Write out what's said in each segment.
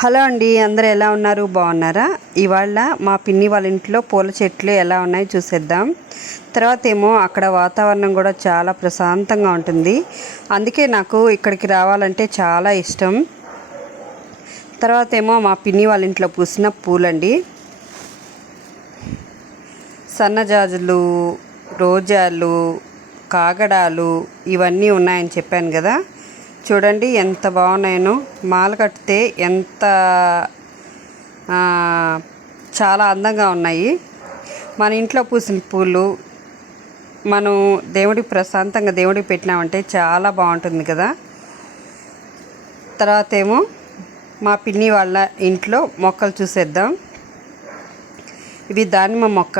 Hello అండి అందరూ ఎలా ఉన్నారు? బాగున్నారా? ఇవాళ మా పిన్ని వాళ్ళ ఇంట్లో పూల చెట్లు ఎలా ఉన్నాయో చూసేద్దాం. తర్వాత ఏమో అక్కడ వాతావరణం కూడా చాలా ప్రశాంతంగా ఉంటుంది. అందుకే నాకు ఇక్కడికి రావాలంటే చాలా ఇష్టం. తర్వాత ఏమో మా పిన్ని వాళ్ళ ఇంట్లో పూసిన పూలండి. సన్నజాజులు రోజాలు కాగడాలు ఇవన్నీ ఉన్నాయని చెప్పాను కదా. చూడండి ఎంత బాగున్నాయను. మాల కడితే ఎంత చాలా అందంగా ఉన్నాయి. మన ఇంట్లో పూసిన పూలు మనం దేవుడికి ప్రశాంతంగా దేవుడికి పెట్టినామంటే చాలా బాగుంటుంది కదా. తర్వాత ఏమో మా పిన్ని వాళ్ళ ఇంట్లో మొక్కలు చూసేద్దాం. ఇవి దానిమ్మ మొక్క.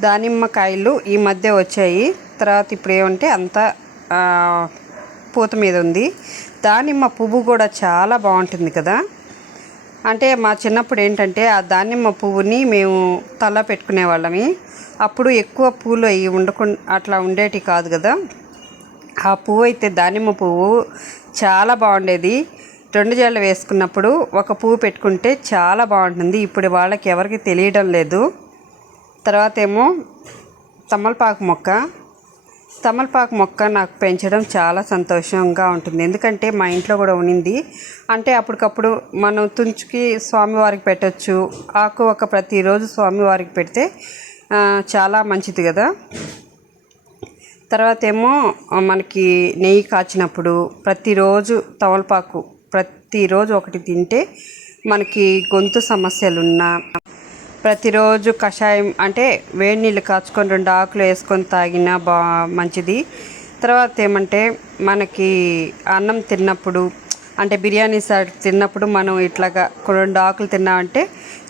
దానిమ్మ కాయలు ఈ మధ్య వచ్చాయి. తర్వాత ఇప్పుడు ఏమంటే అంత పూత మీద ఉంది. దానిమ్మ పువ్వు కూడా చాలా బాగుంటుంది కదా. అంటే మా చిన్నప్పుడు ఏంటంటే ఆ దానిమ్మ పువ్వుని మేము తల పెట్టుకునే వాళ్ళమి. అప్పుడు ఎక్కువ పూలు అవి ఉండకుండా అట్లా ఉండేటి కాదు కదా. ఆ పువ్వు అయితే దానిమ్మ పువ్వు చాలా బాగుండేది. రెండు జళ్ళు వేసుకున్నప్పుడు ఒక పువ్వు పెట్టుకుంటే చాలా బాగుంటుంది. ఇప్పుడు వాళ్ళకి ఎవరికి తెలియడం లేదు. తర్వాత ఏమో తమలపాకు మొక్క. తమలపాకు మొక్క నాకు పెంచడం చాలా సంతోషంగా ఉంటుంది. ఎందుకంటే మా ఇంట్లో కూడా ఉనింది అంటే అప్పటికప్పుడు మనం తుంచుకి స్వామివారికి పెట్టచ్చు. ఆకు ఒక ప్రతిరోజు స్వామివారికి పెడితే చాలా మంచిది కదా. తర్వాత ఏమో మనకి నెయ్యి కాచినప్పుడు ప్రతిరోజు తమలపాకు ప్రతిరోజు ఒకటి తింటే మనకి గొంతు సమస్యలున్నా ప్రతిరోజు కషాయం అంటే వేడి నీళ్ళు కాచుకొని రెండు ఆకులు వేసుకొని తాగినా బా మంచిది. తర్వాత ఏమంటే మనకి అన్నం తిన్నప్పుడు అంటే బిర్యానీ సార్ తిన్నప్పుడు మనం ఇట్లాగా రెండు ఆకులు తిన్నామంటే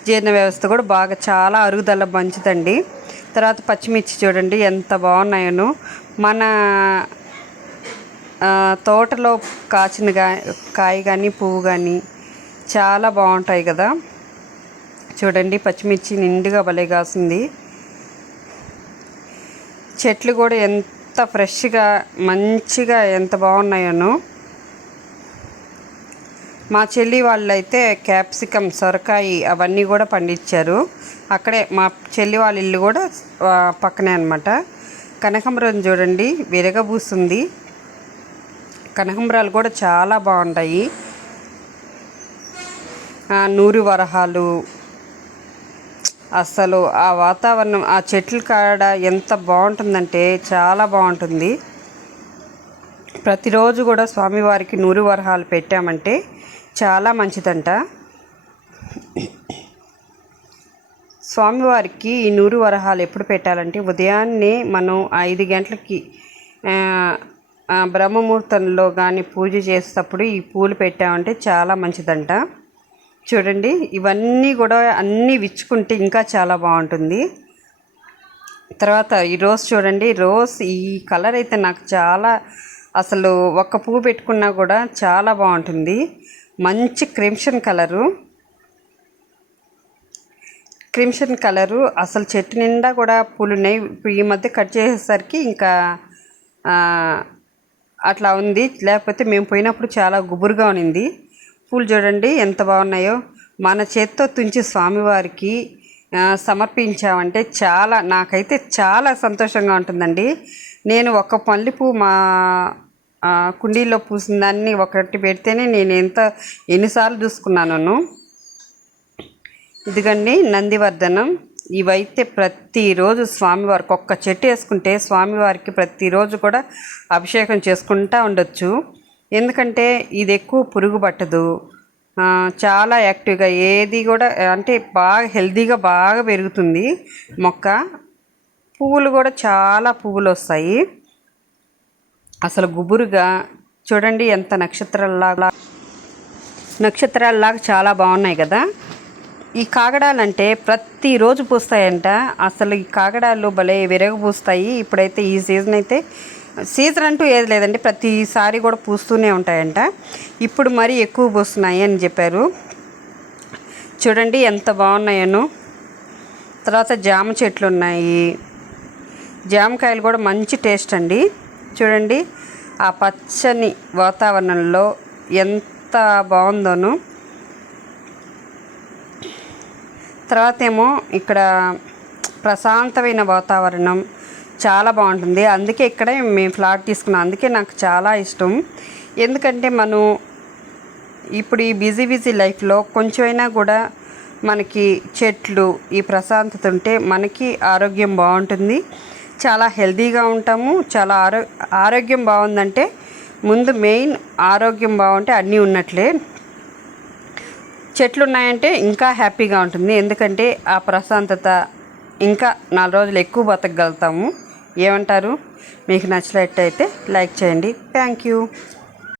జీర్ణ వ్యవస్థ కూడా బాగా చాలా అరుగుదల మంచిదండి. తర్వాత పచ్చిమిర్చి చూడండి ఎంత బాగున్నాయను. మన తోటలో కాచిన కాయ కానీ పువ్వు కానీ చాలా బాగుంటాయి కదా. చూడండి పచ్చిమిర్చి నిండుగా భలే కాసింది. చెట్లు కూడా ఎంత ఫ్రెష్గా మంచిగా ఎంత బాగున్నాయోనో. మా చెల్లి వాళ్ళైతే క్యాప్సికమ్ సొరకాయ అవన్నీ కూడా పండించారు. అక్కడే మా చెల్లి వాళ్ళ ఇల్లు కూడా పక్కనే అనమాట కనకాంబరం చూడండి విరగబూస్తుంది. కనకాంబరాలు కూడా చాలా బాగుంటాయి. నూరు వరహాలు అసలు ఆ వాతావరణం ఆ చెట్ల కాడ ఎంత బాగుంటుందంటే చాలా బాగుంటుంది. ప్రతిరోజు కూడా స్వామివారికి నూరు వరహాలు పెట్టామంటే చాలా మంచిదంట. స్వామివారికి ఈ నూరు వరహాలు ఎప్పుడు పెట్టాలంటే ఉదయాన్నే మనం ఐదు గంటలకి ఆ, బ్రహ్మముహూర్తంలో కానీ పూజ చేసేటప్పుడు ఈ పూలు పెట్టామంటే చాలా మంచిదంట. చూడండి ఇవన్నీ కూడా అన్నీ విచ్చుకుంటే ఇంకా చాలా బాగుంటుంది. తర్వాత ఈ రోజ్ చూడండి రోజ్ ఈ కలర్ అయితే నాకు చాలా అసలు ఒక్క పువ్వు పెట్టుకున్నా కూడా చాలా బాగుంటుంది. మంచి క్రిమ్షన్ కలరు. క్రిమ్షన్ కలరు అసలు చెట్టు నిండా కూడా పూలు ఉన్నాయి. ఈ మధ్య కట్ చేసేసరికి ఇంకా అట్లా ఉంది. లేకపోతే మేము పోయినప్పుడు చాలా గుబురుగా ఉన్నింది. పూలు చూడండి ఎంత బాగున్నాయో. మన చేత్తో తుంచి స్వామివారికి సమర్పించామంటే చాలా నాకైతే చాలా సంతోషంగా ఉంటుందండి. నేను ఒక మల్లెపూ మా కుండీలో పూసిన దాన్ని ఒకటి పెడితేనే నేను ఎంత ఎన్నిసార్లు చూసుకున్నాను ఇదిగండి నందివర్ధనం. ఇవైతే ప్రతిరోజు స్వామివారికి ఒక్క చెట్టు వేసుకుంటే స్వామివారికి ప్రతిరోజు కూడా అభిషేకం చేసుకుంటూ ఉండొచ్చు. ఎందుకంటే ఇది ఎక్కువ పురుగు పట్టదు. చాలా యాక్టివ్గా ఏది కూడా అంటే బాగా హెల్తీగా బాగా పెరుగుతుంది మొక్క. పువ్వులు కూడా చాలా పువ్వులు వస్తాయి. అసలు గుబురుగా చూడండి ఎంత నక్షత్రాల్లాగా నక్షత్రాల్లాగా చాలా బాగున్నాయి కదా. ఈ కాగడాలంటే ప్రతిరోజు పూస్తాయంట. అసలు ఈ కాగడాలు భలే విరగ పూస్తాయి. ఇప్పుడైతే ఈ సీజన్ అయితే సీజన్ అంటూ ఏది లేదండి ప్రతిసారి కూడా పూస్తూనే ఉంటాయంట. ఇప్పుడు మరీ ఎక్కువ పూస్తున్నాయి అని చెప్పారు. చూడండి ఎంత బాగున్నాయను. తర్వాత జామ చెట్లు ఉన్నాయి. జామకాయలు కూడా మంచి టేస్ట్ అండి. చూడండి ఆ పచ్చని వాతావరణంలో ఎంత బాగుందోను. తర్వాత ఏమో ఇక్కడ ప్రశాంతమైన వాతావరణం చాలా బాగుంటుంది. అందుకే ఇక్కడే మేము ఫ్లాట్ తీసుకున్నాం. అందుకే నాకు చాలా ఇష్టం. ఎందుకంటే మనం ఇప్పుడు ఈ బిజీ బిజీ లైఫ్లో కొంచెమైనా కూడా మనకి చెట్లు ఈ ప్రశాంతత ఉంటే మనకి ఆరోగ్యం బాగుంటుంది. చాలా హెల్తీగా ఉంటాము. చాలా ఆరో ఆరోగ్యం బాగుందంటే ముందు మెయిన్ ఆరోగ్యం బాగుంటే అన్నీ ఉన్నట్లే. చెట్లు ఉన్నాయంటే ఇంకా హ్యాపీగా ఉంటుంది. ఎందుకంటే ఆ ప్రశాంతత ఇంకా నాలుగు రోజులు ఎక్కువ బతకగలుగుతాము. ఏమంటారు? మీకు నచ్చినట్టయితే లైక్ చేయండి. Thank you